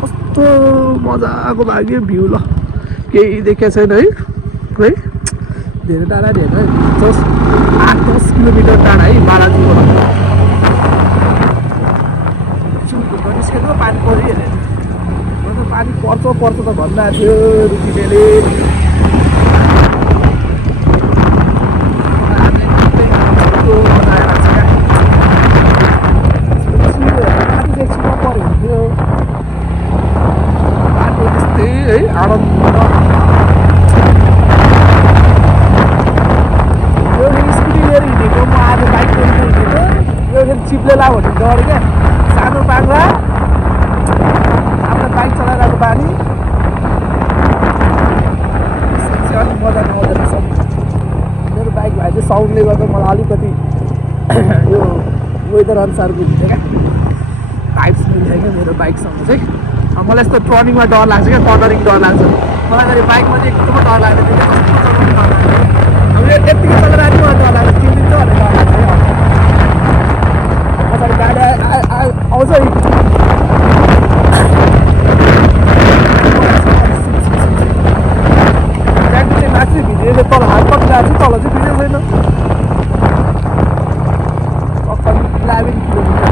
कस्तो मजाको लाग्यो भ्यू ल केही देखेको छैन है धेरै टाढा धेरै है 8-10 किलोमिटर टाढा है बालाजुबाट निस्केको पानी परिहाल्यो पानी पर्छ त भन्दा थियो रुचिले चिप्ले ला भन्ने डर क्या सानो पाङ्रा आफ्नो बाइक चलाइरहेको बानी अलिक मजा नआउँदो रहेछ मेरो बाइक भाइ चाहिँ साउन्डले गर्दा मलाई अलिकति यो वेदर अनुसारको हुन्छ क्या टाइप्स मिल्छ क्या मेरो बाइकसँग चाहिँ मलाई यस्तो टर्निङमा डर लाग्छ क्या कर्नरिङ डर लाग्छ मलाई घरि बाइकमा चाहिँ एकदमै डर लाग्छ अब यतिकै चलाएर मलाई डर लाग्छ चिनिन्छ भनेर डर लाग्छ है पछाडि गाडी आउँछ ट्याक्सी चाहिँ माथि भिडियो तल हात कति लाग्छ तल चाहिँ भिडियो छैन 11 किलोमिटर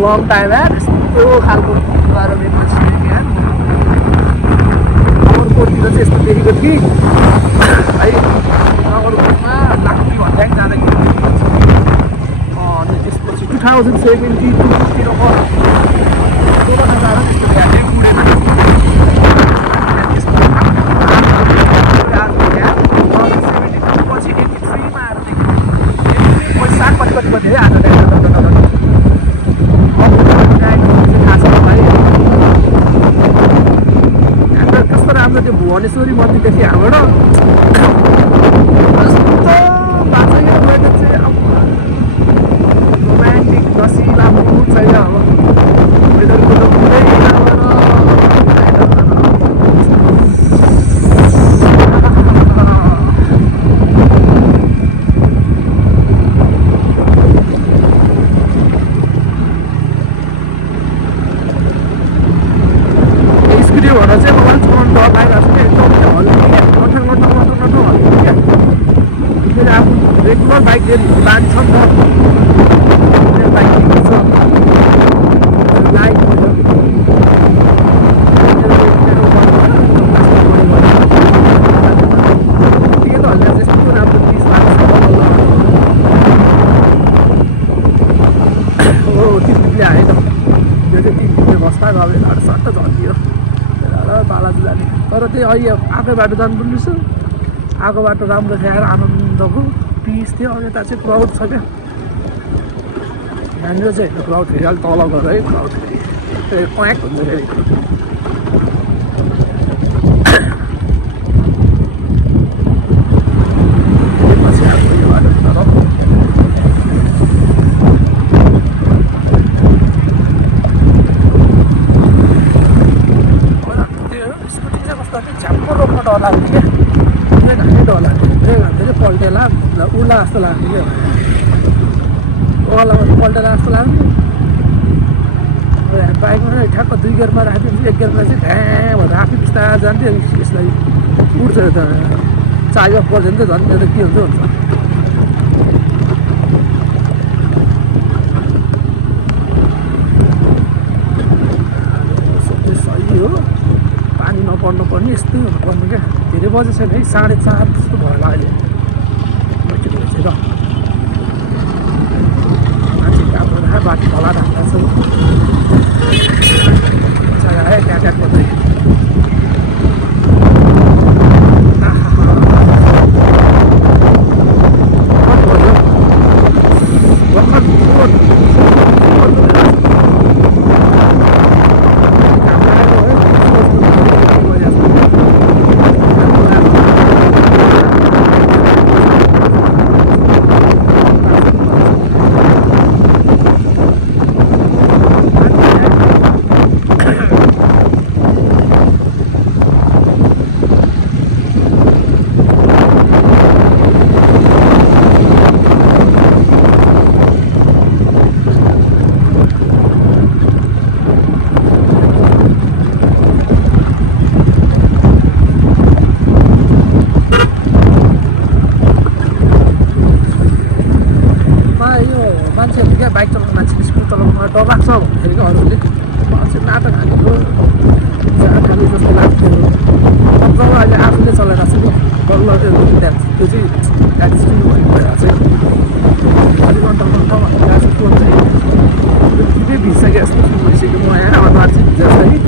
लङ टाइम यार यस्तो खालको इन्भाइरोमेन्टमा छिरेको यार नगरकोटतिर चाहिँ यस्तो देखेको थिएँ है नगरकोटमा लाक्टी भन्ज्याङ जाँदाखेरि अनि त्यसपछि 2072तिरको कोरोना जाँदा त्यस्तो भ्याकै उडेन पछि 83मा आएर देखेँ सागपाती कति धेरै आज त्यो भुवनेश्वरी मन्दिरदेखि यहाँबाट कस्तो बाटो यो वेदर चाहिँ अब रोमान्टिक रसिला मुड छैन अब वेदरको त पुरै स्कुटी भएर चाहिँ मलाई चलाउनु डर लागिरहेको छ एकदम हल्ने क्या कठन हल्ने क्या फेरि आफू रेगुलर बाइक लिएर बानी छ नि त मेरो बाइक लिएको छ लाइट के त हल्ने यस्तो राम्रो चिज लाग्छ हो 3 रुपियाँ आयो त यो चाहिँ 3 रुपियाँ बस्दा गयो सट्ट झन्कियो बालाजु जाने तर त्यही अहिले आएको बाटो जानुपर्ने रहेछ आएको बाटो राम्रो थियो आएर आनन्दको पिस थियो अब यता चाहिँ क्राउड छ क्या यहाँनिर चाहिँ होइन क्राउड फेरि अलिक तल गएर है क्राउड फेरि क्वाक हुन्छ फेरि पछि आएको यो बाटो झ्याप्पो रोक्न डर लाग्थ्यो क्या ब्रेक हान्नै डर लाग्थ्यो ब्रेक हान्दै पल्टेला उड्ला जस्तो लाग्थ्यो क्या ओलामा पल्टेला जस्तो लाग्थ्यो बाइकमा ठ्याक्क 2 गियरमा राखिदिन्छु 1 गियरमा चाहिँ ढ्याँ भनेर आफै बिस्तार जान्थ्यो यसलाई उड्छ त चार्ज अफ गर्छ नि त झन् त के हुन्छ सही हो पानी नपर्नुपर्ने यस्तै हुनुपर्ने क्या धेरै बजे छैन है 4:30 जस्तो भयो होला अहिले भइसकेपछि त मान्छे काम गर्दा बाटो खोला राख्दा छ आयो ट्याक गर्दै अरूले मान्छे नाटक हानेको खाने जस्तो लाग्थ्यो। अब जब अहिले आफूले चलाइरहेको छु नि बल्ल त्यो चाहिँ एक्सट्रिम भएर चाहिँ अलिक अन्त फोन चाहिँ यति भिजिसक्यो जस्तो फिल भइसक्यो म यहाँ अनुहार चाहिँ भिजेको छ कि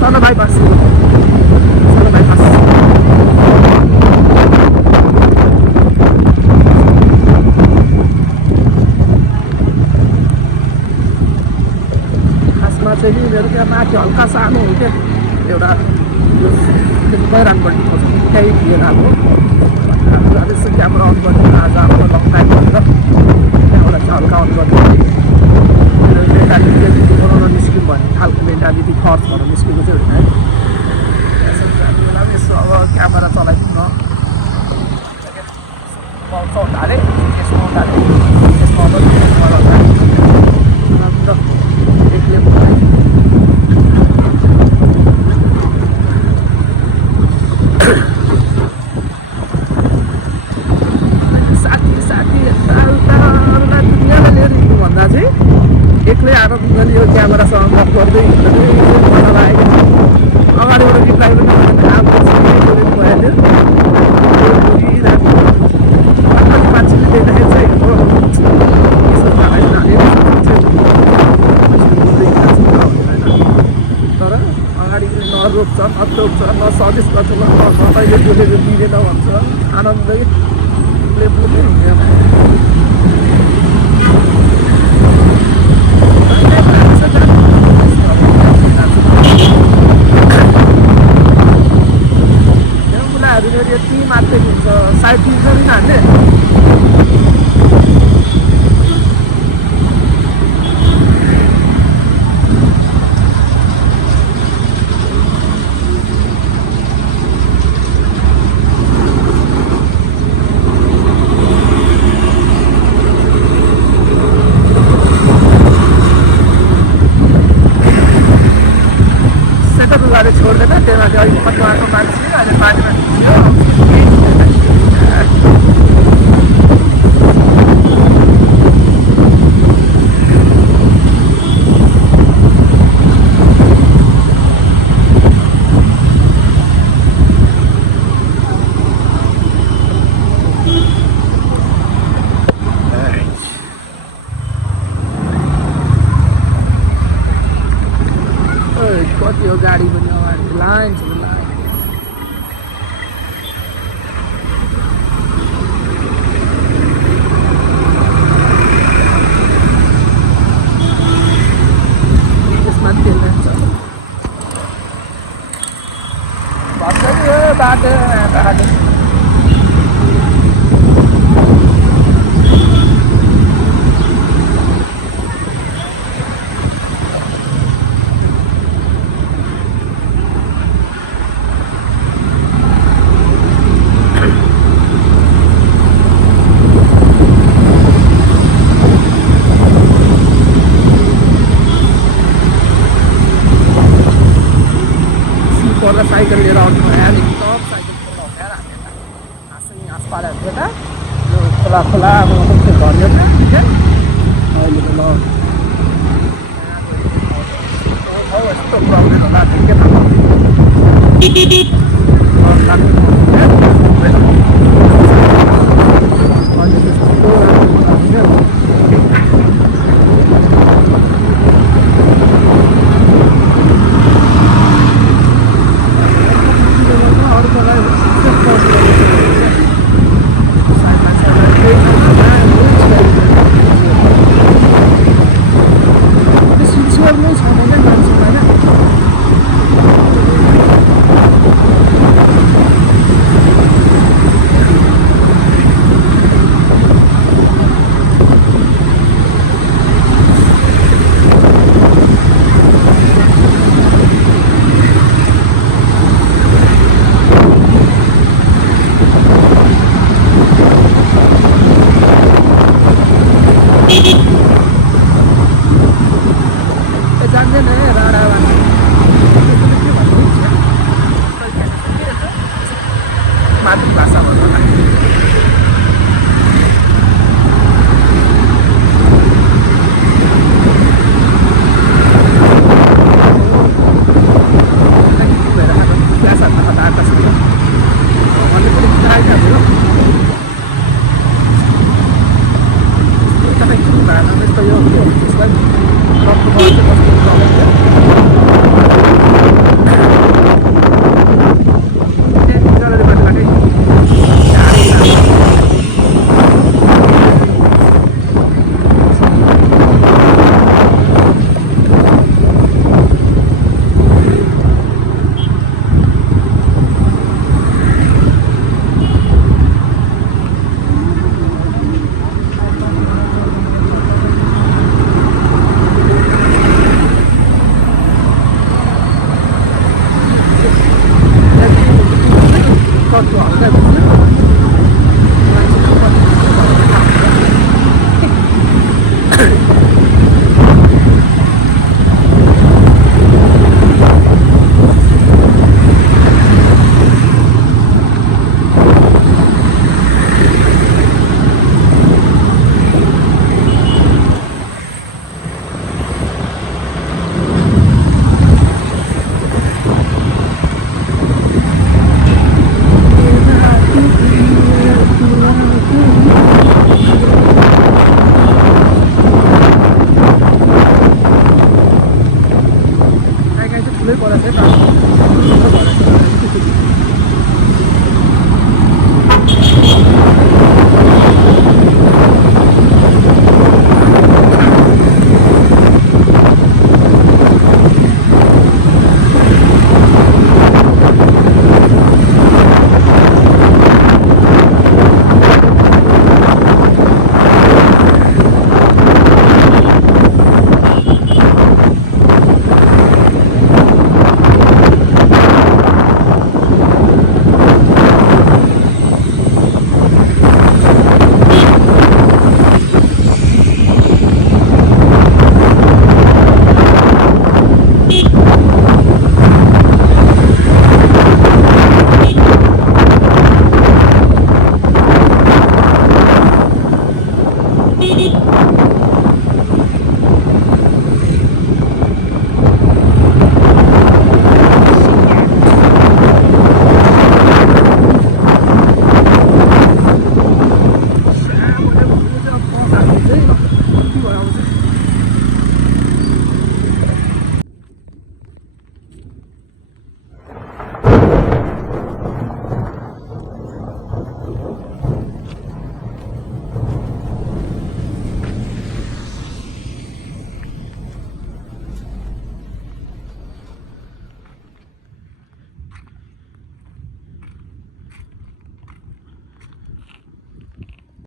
सानो बाइपास खासमा चाहिँ नि मेरो त्यहाँ माथि हल्का सानो हो क्या एउटा बैरानपट्टि त्यहीँ थिएन अब यसो क्यामेरा अन गरेर आज अब लङ टाइम गरेर त्यहाँबाट चाहिँ हल्का अन गरेर मेन्टालिटी बनाउन निस्क्यौँ भन्ने खालको मेन्टालिटी खर्च भएर निस्केको चाहिँ होइन है यसो जाने बेला पनि यसो अब क्यामेरा चलाइदिउँ न पाउँछ ढाले यसमा ढाले यसमा साथी साथी ताल ताल एक्लै आनन्दले यो क्यामेरासँग गफ गर्दै हिँड्दै मलाई लागेको छ अगाडिबाट रिप्लाई पनि आएको भइहाल्यो मान्छेले देख्दाखेरि चाहिँ हो यसो तर अगाडि नरोक्छ नटोक्छ नसजेस्ट गर्छ ल कहिले बोलेको दिँदैन भन्छ आनन्दले बोल्दै हुँदैन यति मात्रै हुन्छ सायद दिन्छ नि हामीले छोड्दैन त्यही माथि अलिक पटुवाको मान्छे अहिले पानीमा भिज्यो कति हो गाडी पनि अगाडि लाइन छ लाइन त्यसमा तेल जान्छ भन्छ नि हो बाटो बाटो पर्दा साइकल लिएर आउनु भयो एकदम साइकल हटाएर हाल्ने हाँस पारेर थियो त यो खोला खोला अब त्यो भन्यो त अहिले त ल यस्तो प्रब्लम बाटो के थाहा मातृभाषामा